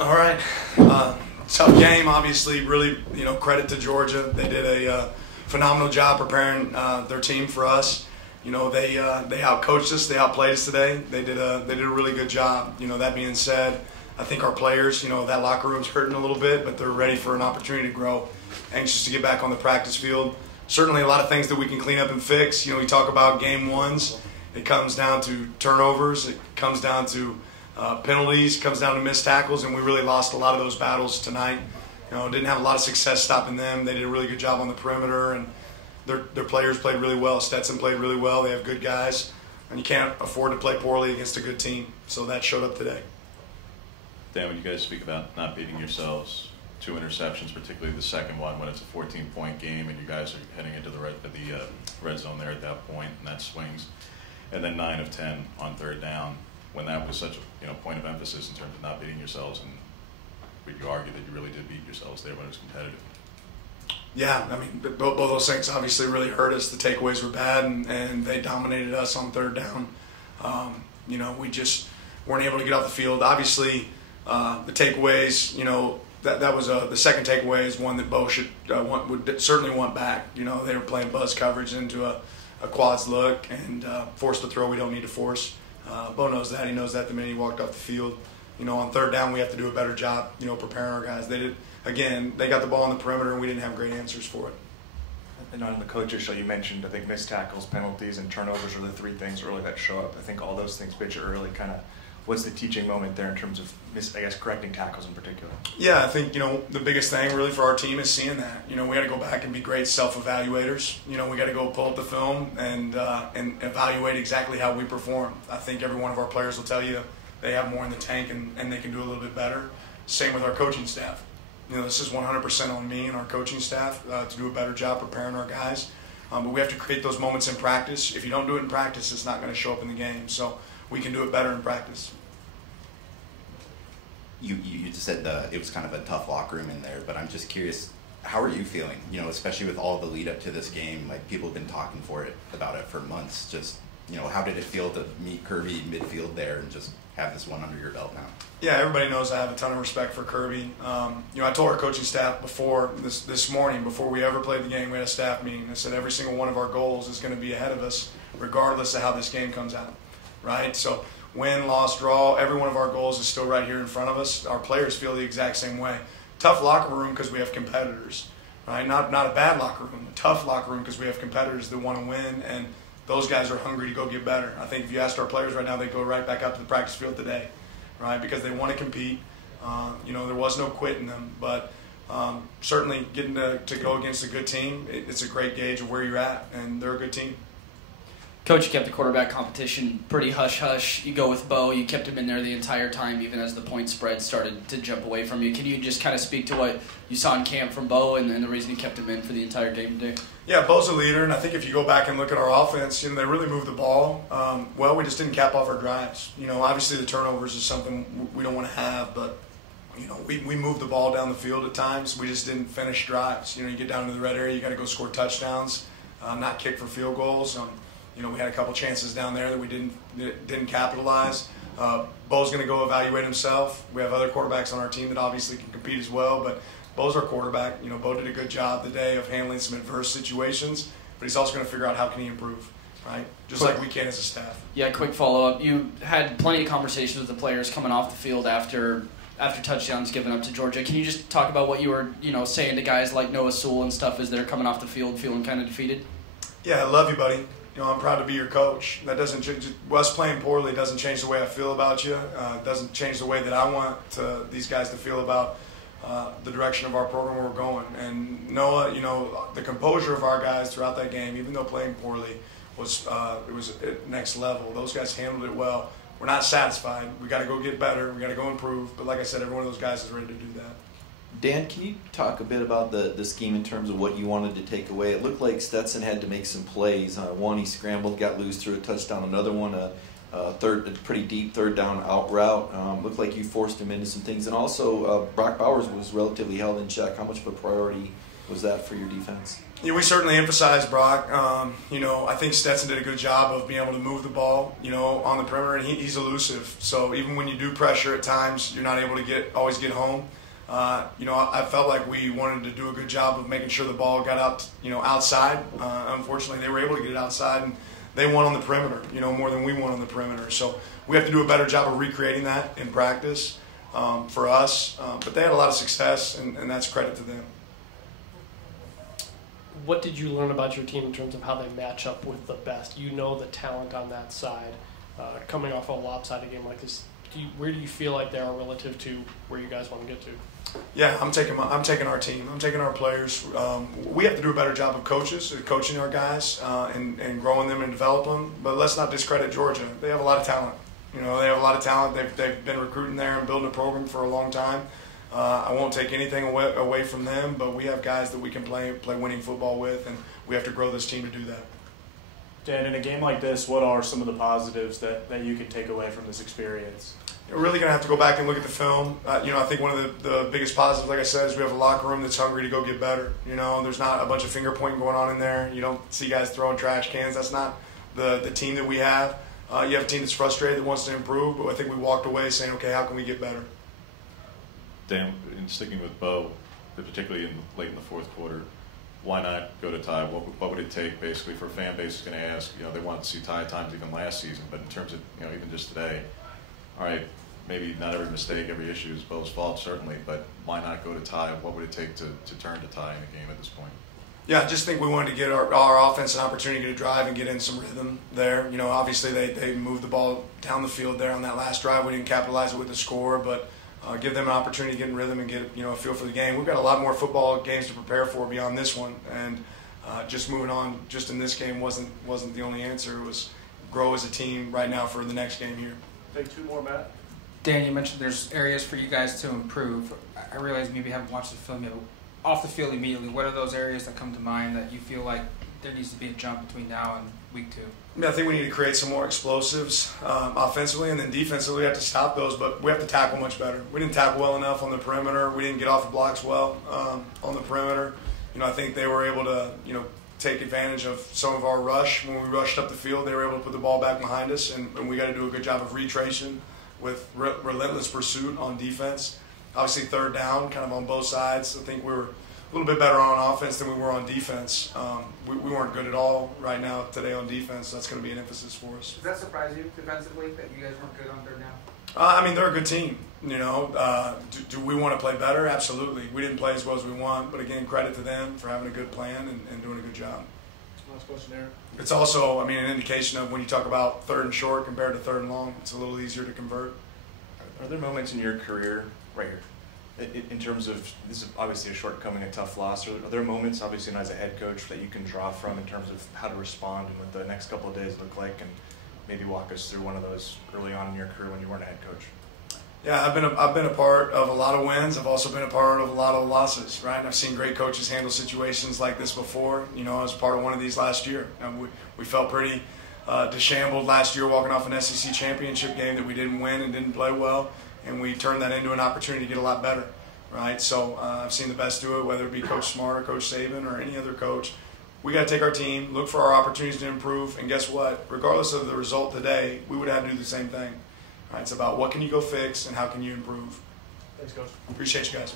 All right. Tough game, obviously. Really, credit to Georgia. They did a phenomenal job preparing their team for us. They outcoached us. They outplayed us today. They did a really good job. That being said, I think our players, that locker room's hurting a little bit, but they're ready for an opportunity to grow. Anxious to get back on the practice field. Certainly a lot of things that we can clean up and fix. We talk about game ones. It comes down to turnovers. It comes down to penalties, comes down to missed tackles, and we really lost a lot of those battles tonight. Didn't have a lot of success stopping them. They did a really good job on the perimeter, and their players played really well. Stetson played really well. They have good guys, and you can't afford to play poorly against a good team. So that showed up today. Dan, when you guys speak about not beating yourselves, 2 interceptions, particularly the second one when it's a 14-point game and you guys are heading into the red zone there at that point, and that swings, and then 9 of 10 on third down. When that was such a point of emphasis in terms of not beating yourselves, and would you argue that you really did beat yourselves there when it was competitive? Yeah, both those things obviously really hurt us. The takeaways were bad, and they dominated us on third down. We just weren't able to get off the field. Obviously, the takeaways, that was the second takeaway is one that Bo would certainly want back. They were playing buzz coverage into a quads look and forced a throw we don't need to force. Bo knows that. He knows that the minute he walked off the field. On third down, we have to do a better job, preparing our guys. They got the ball on the perimeter, and we didn't have great answers for it. And on the coaches show, you mentioned, I think, missed tackles, penalties, and turnovers are the 3 things really that show up. I think all those things pitch early. Kind of, what's the teaching moment there in terms of, correcting tackles in particular? Yeah, I think, the biggest thing really for our team is seeing that. We got to go back and be great self-evaluators. We got to go pull up the film and evaluate exactly how we perform. I think every one of our players will tell you they have more in the tank and they can do a little bit better. Same with our coaching staff. This is 100% on me and our coaching staff to do a better job preparing our guys. But we have to create those moments in practice. If you don't do it in practice, it's not going to show up in the game. So we can do it better in practice. You just said it was kind of a tough locker room in there, but I'm just curious, how are you feeling? Especially with all the lead up to this game, like people have been talking about it for months. Just, how did it feel to meet Kirby midfield there and just have this one under your belt now? Yeah, everybody knows I have a ton of respect for Kirby. I told our coaching staff before this morning, before we ever played the game, we had a staff meeting. I said every single one of our goals is going to be ahead of us, regardless of how this game comes out, right? So win, loss, draw, every one of our goals is still right here in front of us. Our players feel the exact same way. Tough locker room because we have competitors, right? Not a bad locker room, a tough locker room because we have competitors that want to win, and those guys are hungry to go get better. I think if you asked our players right now, they'd go right back up to the practice field today, right? Because they want to compete. There was no quit in them, but certainly getting to go against a good team, it's a great gauge of where you're at, and they're a good team. Coach, you kept the quarterback competition pretty hush-hush. You go with Bo. You kept him in there the entire time, even as the point spread started to jump away from you. Can you just kind of speak to what you saw in camp from Bo and the reason you kept him in for the entire game today? Yeah, Bo's a leader, and I think if you go back and look at our offense, they really moved the ball. We just didn't cap off our drives. Obviously the turnovers is something we don't want to have, but we moved the ball down the field at times. We just didn't finish drives. You get down to the red area, you got to go score touchdowns, not kick for field goals. We had a couple chances down there that we didn't capitalize. Bo's going to go evaluate himself. We have other quarterbacks on our team that obviously can compete as well, but Bo's our quarterback. Bo did a good job today of handling some adverse situations, but he's also going to figure out how can he improve, right? Just like we can as a staff. Yeah, quick follow-up. You had plenty of conversations with the players coming off the field after touchdowns given up to Georgia. Can you just talk about what you were saying to guys like Noah Sewell and stuff as they're coming off the field feeling kind of defeated? Yeah, I love you, buddy. I'm proud to be your coach. That doesn't change. Us playing poorly doesn't change the way I feel about you. It doesn't change the way that I want these guys to feel about the direction of our program where we're going. And Noah, the composure of our guys throughout that game, even though playing poorly, was at next level. Those guys handled it well. We're not satisfied. We got to go get better. We got to go improve. But like I said, every one of those guys is ready to do that. Dan, can you talk a bit about the scheme in terms of what you wanted to take away? It looked like Stetson had to make some plays. One, he scrambled, got loose, threw a touchdown. Another one, a pretty deep third down out route. Looked like you forced him into some things. And also, Brock Bowers was relatively held in check. How much of a priority was that for your defense? Yeah, we certainly emphasized Brock. I think Stetson did a good job of being able to move the ball, on the perimeter, and he's elusive. So even when you do pressure at times, you're not able to always get home. I felt like we wanted to do a good job of making sure the ball got out, outside. Unfortunately, they were able to get it outside, and they won on the perimeter, more than we won on the perimeter. So we have to do a better job of recreating that in practice for us. But they had a lot of success, and that's credit to them. What did you learn about your team in terms of how they match up with the best? You know the talent on that side. Coming off a lopsided game like this, where do you feel like they are relative to where you guys want to get to? Yeah, I'm taking our team. I'm taking our players. We have to do a better job of coaching our guys, and growing them and developing them. But let's not discredit Georgia. They have a lot of talent. They have a lot of talent. They've been recruiting there and building a program for a long time. I won't take anything away from them, but we have guys that we can play winning football with, and we have to grow this team to do that. Dan, in a game like this, what are some of the positives that you can take away from this experience? We're really going to have to go back and look at the film. I think one of the biggest positives, like I said, is we have a locker room that's hungry to go get better. There's not a bunch of finger pointing going on in there. You don't see guys throwing trash cans. That's not the team that we have. You have a team that's frustrated that wants to improve, but I think we walked away saying, okay, how can we get better? Dan, in sticking with Bo, particularly late in the fourth quarter, why not go to tie? What would it take, basically, for a fan base is going to ask, they want to see tie at times even last season, but in terms of, even just today, all right, maybe not every mistake, every issue is Bo's fault, certainly, but why not go to tie? What would it take to turn to tie in a game at this point? Yeah, I just think we wanted to get our offense an opportunity to drive and get in some rhythm there. Obviously they moved the ball down the field there on that last drive. We didn't capitalize it with the score, but give them an opportunity to get in rhythm and get a feel for the game. We've got a lot more football games to prepare for beyond this one, and just moving on just in this game wasn't the only answer. It was grow as a team right now for the next game here. Take two more, Matt. Dan, you mentioned there's areas for you guys to improve. I realize maybe you haven't watched the film yet. Off the field immediately, what are those areas that come to mind that you feel like there needs to be a jump between now and week 2? I think we need to create some more explosives offensively, and then defensively we have to stop those, but we have to tackle much better. We didn't tackle well enough on the perimeter. We didn't get off the blocks well on the perimeter. I think they were able to take advantage of some of our rush. When we rushed up the field, they were able to put the ball back behind us, and we got to do a good job of retracing with relentless pursuit on defense. Obviously, third down, kind of on both sides. I think we were a little bit better on offense than we were on defense. We weren't good at all right now today on defense. That's going to be an emphasis for us. Does that surprise you defensively that you guys weren't good on third down? They're a good team. Do we want to play better? Absolutely. We didn't play as well as we want, but again, credit to them for having a good plan and doing a good job. Last question, Eric. It's also, an indication of when you talk about third and short compared to third and long, it's a little easier to convert. Are there moments in your career, right here, in terms of, this is obviously a shortcoming, a tough loss, are there moments, obviously as a head coach, that you can draw from in terms of how to respond and what the next couple of days look like, and maybe walk us through one of those early on in your career when you weren't a head coach? Yeah, I've been a part of a lot of wins. I've also been a part of a lot of losses, right? And I've seen great coaches handle situations like this before. I was part of one of these last year. And we felt pretty disheveled last year walking off an SEC championship game that we didn't win and didn't play well, and we turned that into an opportunity to get a lot better, right? So I've seen the best do it, whether it be Coach Smart or Coach Saban or any other coach. We got to take our team, look for our opportunities to improve, and guess what? Regardless of the result today, we would have to do the same thing. Right, it's about what can you go fix and how can you improve. Thanks, Coach. Appreciate you guys.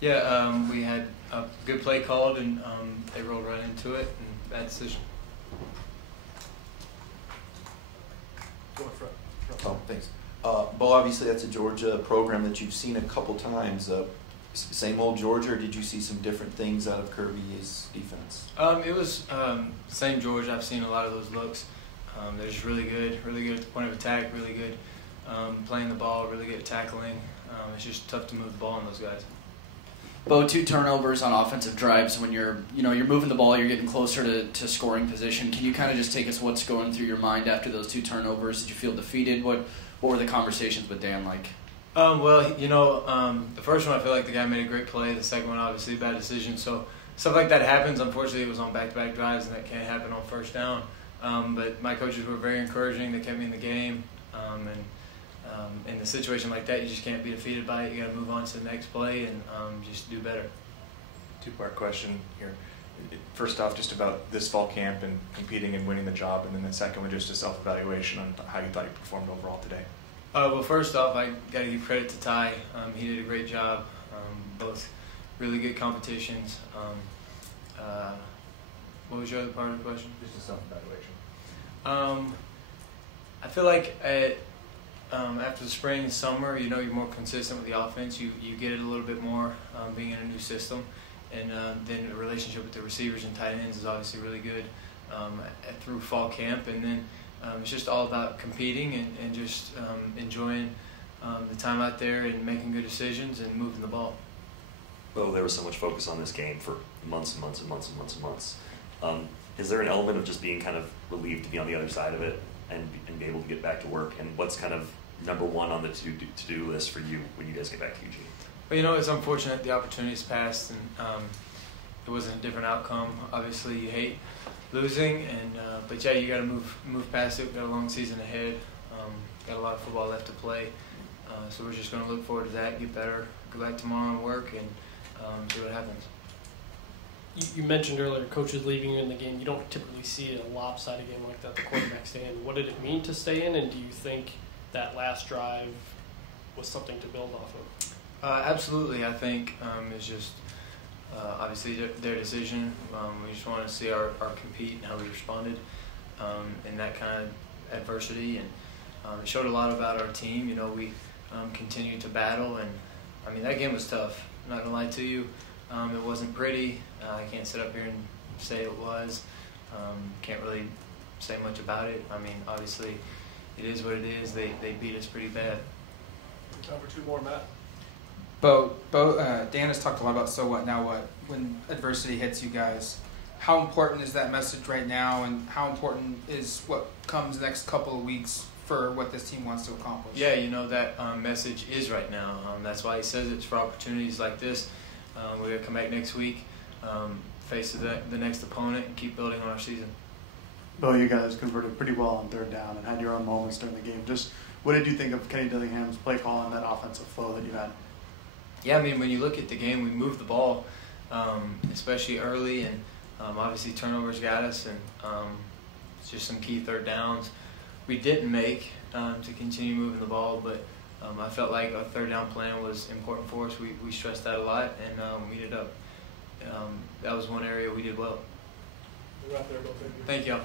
Yeah, we had a good play called, and they rolled right into it, and bad decision. Go in front. Oh, thanks. Bo, obviously that's a Georgia program that you've seen a couple times. Same old Georgia, or did you see some different things out of Kirby's defense? It was same Georgia. I've seen a lot of those looks. They're just really good at the point of attack, really good playing the ball, really good at tackling. It's just tough to move the ball on those guys. Bo, 2 turnovers on offensive drives. When you're moving the ball, you're getting closer to scoring position. Can you kind of just take us what's going through your mind after those 2 turnovers? Did you feel defeated? What were the conversations with Dan like? The first one I feel like the guy made a great play. The second one, obviously, a bad decision. So stuff like that happens. Unfortunately, it was on back-to-back drives, and that can't happen on first down. But my coaches were very encouraging. They kept me in the game, and in a situation like that, you just can't be defeated by it. You got to move on to the next play and just do better. Two-part question here. First off, just about this fall camp and competing and winning the job, and then the second one, just a self-evaluation on how you thought you performed overall today. Well, first off, I got to give credit to Ty. He did a great job. Both really good competitions. What was your other part of the question? Just a self-evaluation. I feel like after the spring and summer, you're more consistent with the offense. You get it a little bit more being in a new system. And then the relationship with the receivers and tight ends is obviously really good through fall camp. And then it's just all about competing and just enjoying the time out there and making good decisions and moving the ball. Well, there was so much focus on this game for months and months and months and months and months. Is there an element of just being kind of relieved to be on the other side of it and be able to get back to work? And what's kind of number one on the to-do list for you when you guys get back to Eugene? Well, it's unfortunate the opportunities passed and it wasn't a different outcome. Obviously, you hate losing, but yeah, you got to move past it. We've got a long season ahead. Got a lot of football left to play, so we're just going to look forward to that, get better, go back tomorrow and work, and see what happens. You mentioned earlier coaches leaving you in the game. You don't typically see a lopsided game like that, the quarterback stay in. What did it mean to stay in, and do you think that last drive was something to build off of? Absolutely. I think it's just obviously their decision. We just want to see our compete and how we responded in that kind of adversity. And it showed a lot about our team. We continued to battle. And, that game was tough. I'm not going to lie to you. It wasn't pretty. I can't sit up here and say it was. Can't really say much about it. Obviously, it is what it is. They beat us pretty bad. Time for two more, Matt. Dan has talked a lot about so what, now what, when adversity hits you guys. How important is that message right now, and how important is what comes the next couple of weeks for what this team wants to accomplish? Yeah, that message is right now. That's why he says it's for opportunities like this. We're going to come back next week, face the next opponent, and keep building on our season. Bo, you guys converted pretty well on third down and had your own moments during the game. Just what did you think of Kenny Dillingham's play call and that offensive flow that you had? Yeah, when you look at the game, we moved the ball, especially early, and obviously turnovers got us, and it's just some key third downs we didn't make to continue moving the ball, but I felt like a third down plan was important for us. We stressed that a lot, and we ended up, that was one area we did well. We're out there, Bo. Thank you.